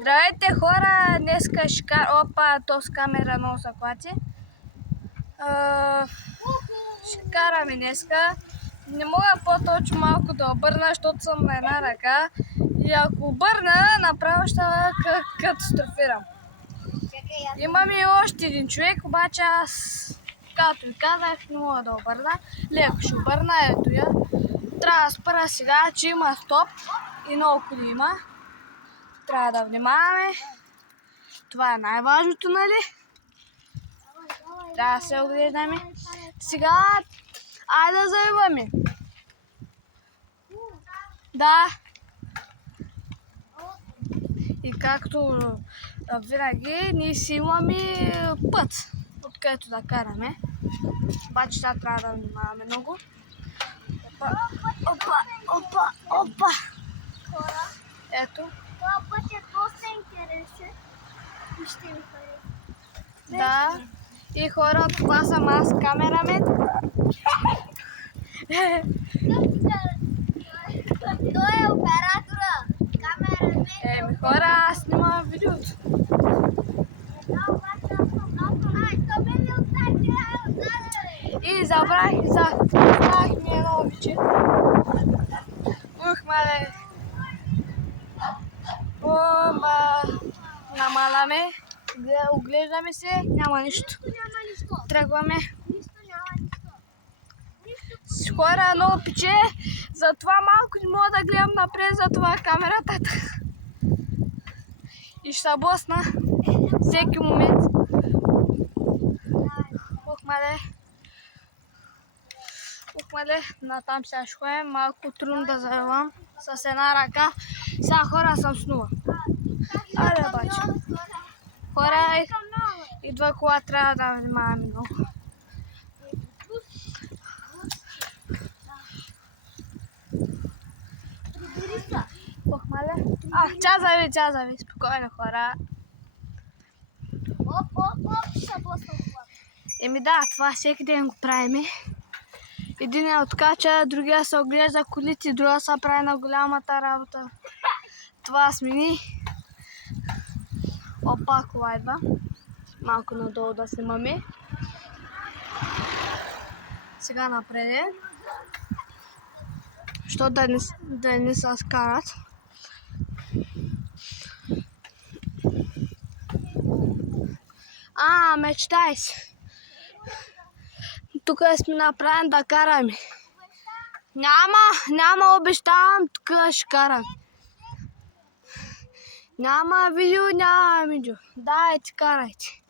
Здравейте хора, днеска ще карам... Опа, то с камера много се клати. Ще караме днеска. Не мога по-точно малко да обърна, защото съм на една ръка. И ако обърна, направо ще катастрофирам. Имам и още един човек, обаче аз, както ви казах, не мога да обърна. Леко ще обърна, ето я. Трябва да спра сега, че има стоп и много коли има. Трябва да внимаваме. Това е най-важното, нали? Трябва да се оглеждаме. Сега, айде да заебаме. Да. И както винаги, ние си имаме път, откъдето да караме. Обаче сега трябва да внимаваме много. Опа. Ето. Това път е доста интересен и ще ми хареса. Да. И хора, това съм аз, камерамен. Той е оператора. Камерамен. Хора, аз снимам видеото. И забравих ми едно обиче. Мале. Намаляме. Оглеждаме се, няма нищо. Тръгваме. Хора, много пече, затова малко не мога да гледам напред, затова камерата. И ще се блъсна всеки момент. Ухмале, натам сега ще ходим, малко трудно да заевам с една ръка. Сега хора съм снува. Айде баче. Хора, идва кола, трябва да внимаваме много. Чазави, спокойно хора. Да, това всеки ден го правиме. Един откача, другия се оглежда колите, другия се прави на голямата работа. Това смени. Опа, кола идва. Малко надолу да снимаме. Сега напред. Що да не се скарат. Мечтай си. Тук сме направени да караме. Няма обещавам, тук ще карам. Няма видео. Дайте, карайте.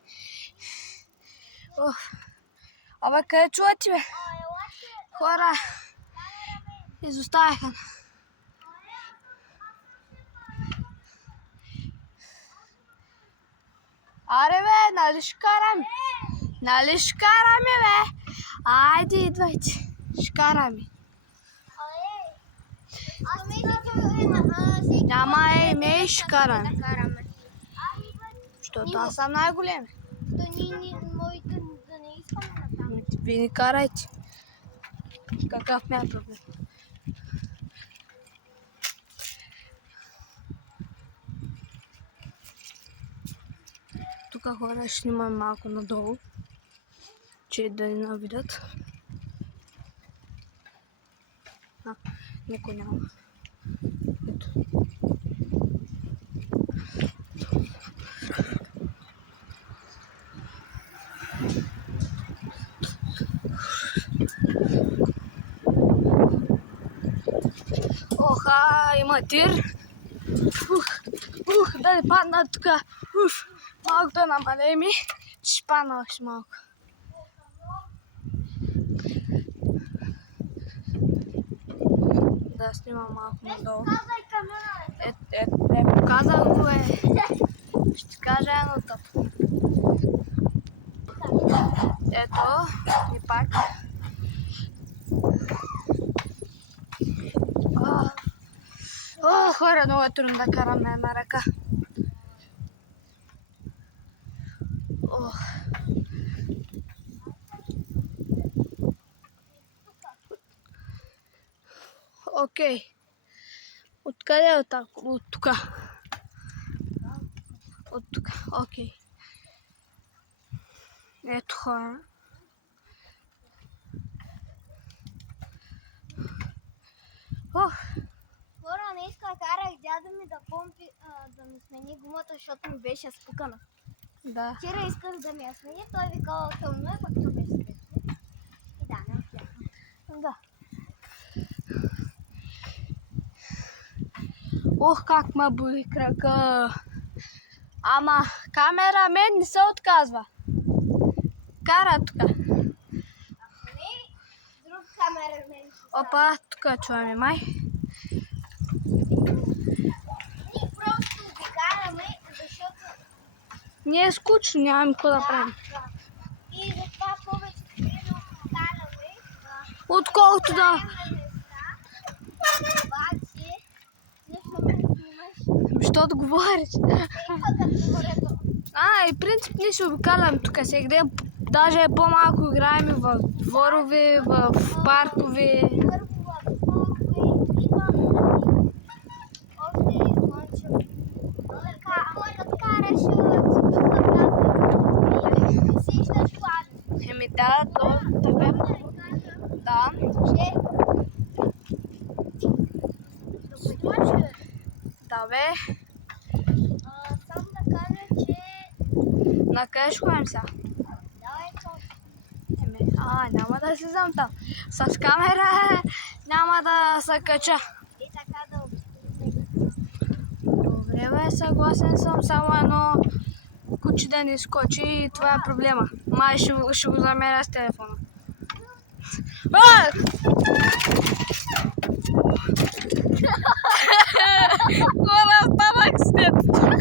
Абе, къде чувате, бе? Хора, изоставяха. Аре, бе, нали ще караме? Бе? Айде, идвайте. Ще караме. Няма ме, ще караме. Защото аз съм най-голем. Вие не карайте. Какъв ми е проблем? Тук хора ще снимам малко надолу, че да не навидят. Никой няма. Ето. Има тир. Да не падна тук. Малко да намалеми, че ще падна още малко. Да снимам малко надолу. Показах го, ще кажа едно тъпо. Ето, и пак. Хора, много е трудно да карам на една ръка. Окей. Откъде е от тук? Окей. Ето хора. Ох, Хора, днеска карах дядо ми да помпи, да ми смени гумата, защото ми беше спукана. да. Вчера исках да ми я смени, той викал тъмно е, пък то беше светло. И да, не успяхме. Да. Ох, как ме боли крака. Ама камера мен не се отказва. Кара тук. Не, друг камерамен ще става. Опа, тук чуваме май. Ние просто ги караме, защото... Не е скучно, нямам какво да правим. Да. И затова повече време караме. Отколкото да... Обаче, нещо ме снимаш. Защото говориш. Ейха като морето. И принцип ние се обикаляме тук всеки ден. Даже по-малко играем в дворове, в паркове. Първо в Полкове, още слънчево. Ама като караш, не си ищаш хладно. Еми да, то така. Да. Че? Да бе. Само да кажа, че... На къде ще ходим сега? Давай точно. Еми, няма да слизам там. С камера няма да се кача. И така да Добре бе, съгласен съм, само едно куче да не скочи и това е проблема. Май ще го замеря с телефона. Хора, станах с теб. Хора.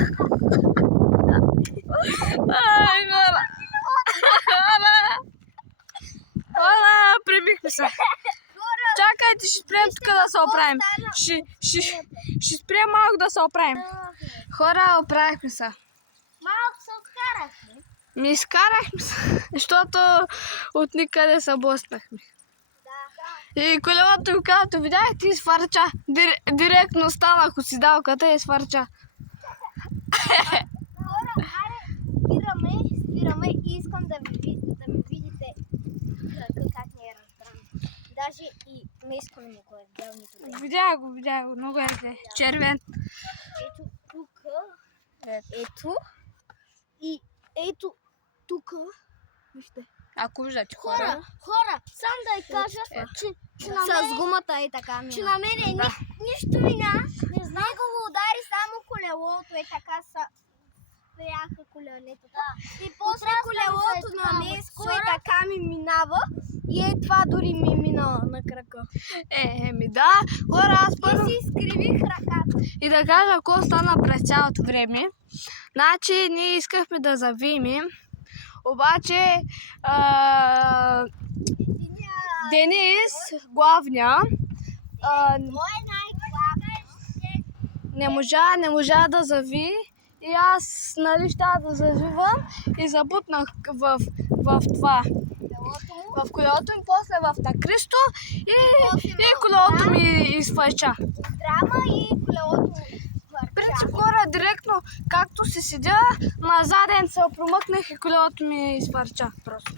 Хора, прибихме се. Чакайте, ще спрем тук да се оправим. Ще спрем малко да се оправим. Хора, оправихме се. Малко се откарахме. Ми изкарахме се, защото от никъде се блъснахме. Да. И колелото, когато видях, ти свърча. Директно станах от седалката и свърча. Хора, спираме и искам да ми видите как не е разбрано. Даже и Меско не го е взел нито ден. Видях го, много е червен. Ето тук, ето и ето тук. Вижте. Ако виждате Хора, сам да й кажа, че на мен... С гумата и така Че на мене нищо ми не знам. Него го удари само колелото и така спряха колелетата. И после колелото на Меско и така ми минава. И това дори ми мина на крака. Еми да, хора, аз първо... И си изкривих ръката. И да кажа, какво стана през цялото време. Значи, ние искахме да завием, обаче Денис, главния, Мой най-главен не можа да зави и аз, нали, щях да завивам и забутнах в това. В колелото ми, после в такристо и колелото ми изфърча. драма и колелото В принцип, хора, директно, както се седя, на заден се промъкнах и колелото ми изфърча просто.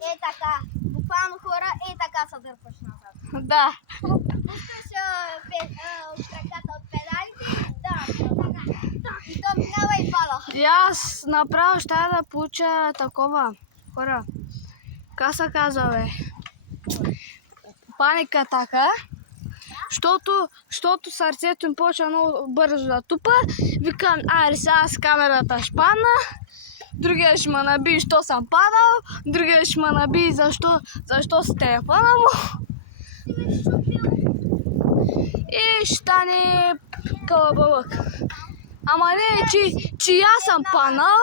Е така, буквално хора, така се дърпаш назад. Да. Пускаш краката от педалите, и то минава и пала. И аз направо ще да получа такова, хора. Как се казва, бе? Паника атака. Защото сърцето им почва много бързо да тупа. Викам, сега с камерата ще падна. Другия ще ме наби, що съм падал. Другия ще ме наби, защо с телефона му. И ще стане калабалък. Ама не, че аз съм паднал.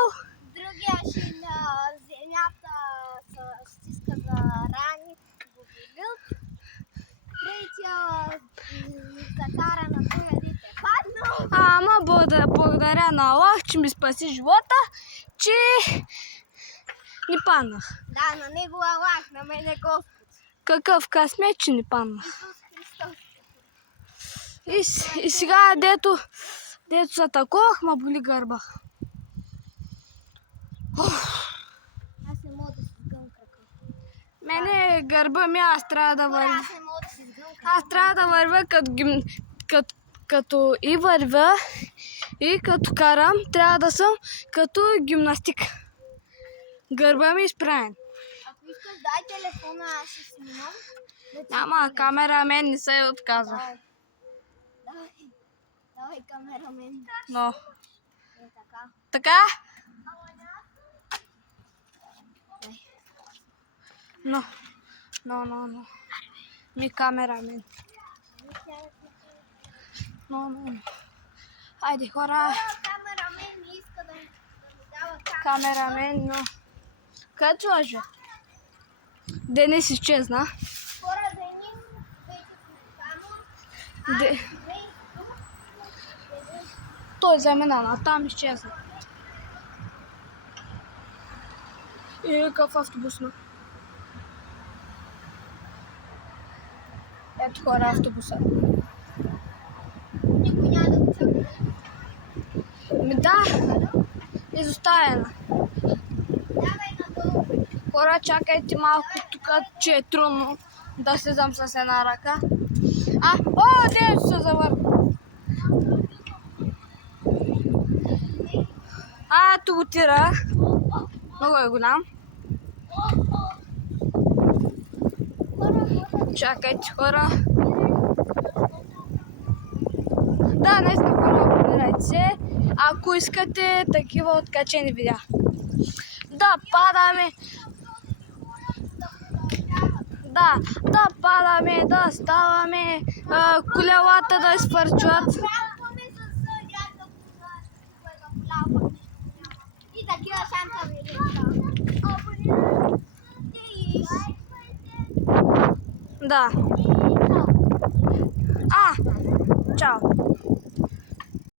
Другия ще на земята се стиска за рани, го болят. Третия закара на тунелите паднал. Ама благодаря на Аллах, че ми спаси живота, че не паднах. Да, на него Аллах, на мен е Господ. Какъв късмет, че не паднах. Исус Христос. И сега, дето Дето са такова, ма боли гърба. Аз не мога да си сгъм крака. Мене гърба ми, аз трябва да вървя. Аз не мога да си сгъм крака. Аз трябва да вървя като и вървя и като карам, трябва да съм като гимнастик. Гърба ми е изправен. Ако искаш, дай телефона, аз ще снимам. Няма, камерамен не се отказа. Давай. Давай, камерамен. Но, Е така. така? Но. Ми камерамен. Но. Хайде, хора. Камерамен не иска да ми дава Камерамен, но... Къде сложи? Денис изчезна. хора, Денис, вече сме само. Той замина, там изчезна. И какъв автобус, но? Ето хора автобуса. Никой няма да го чака. Да, изоставена. Давай надолу. Хора, чакайте малко тук, че е трудно да слизам с една ръка. Дето се завърна. Ето го тира. Много е голям. Чакайте, хора. Да, наистина, хора, абонирайте се, ако искате такива откачени видеа. Да падаме. Да падаме, да ставаме, колелата да изпърчват. И такива шанта ви. Да. Чао.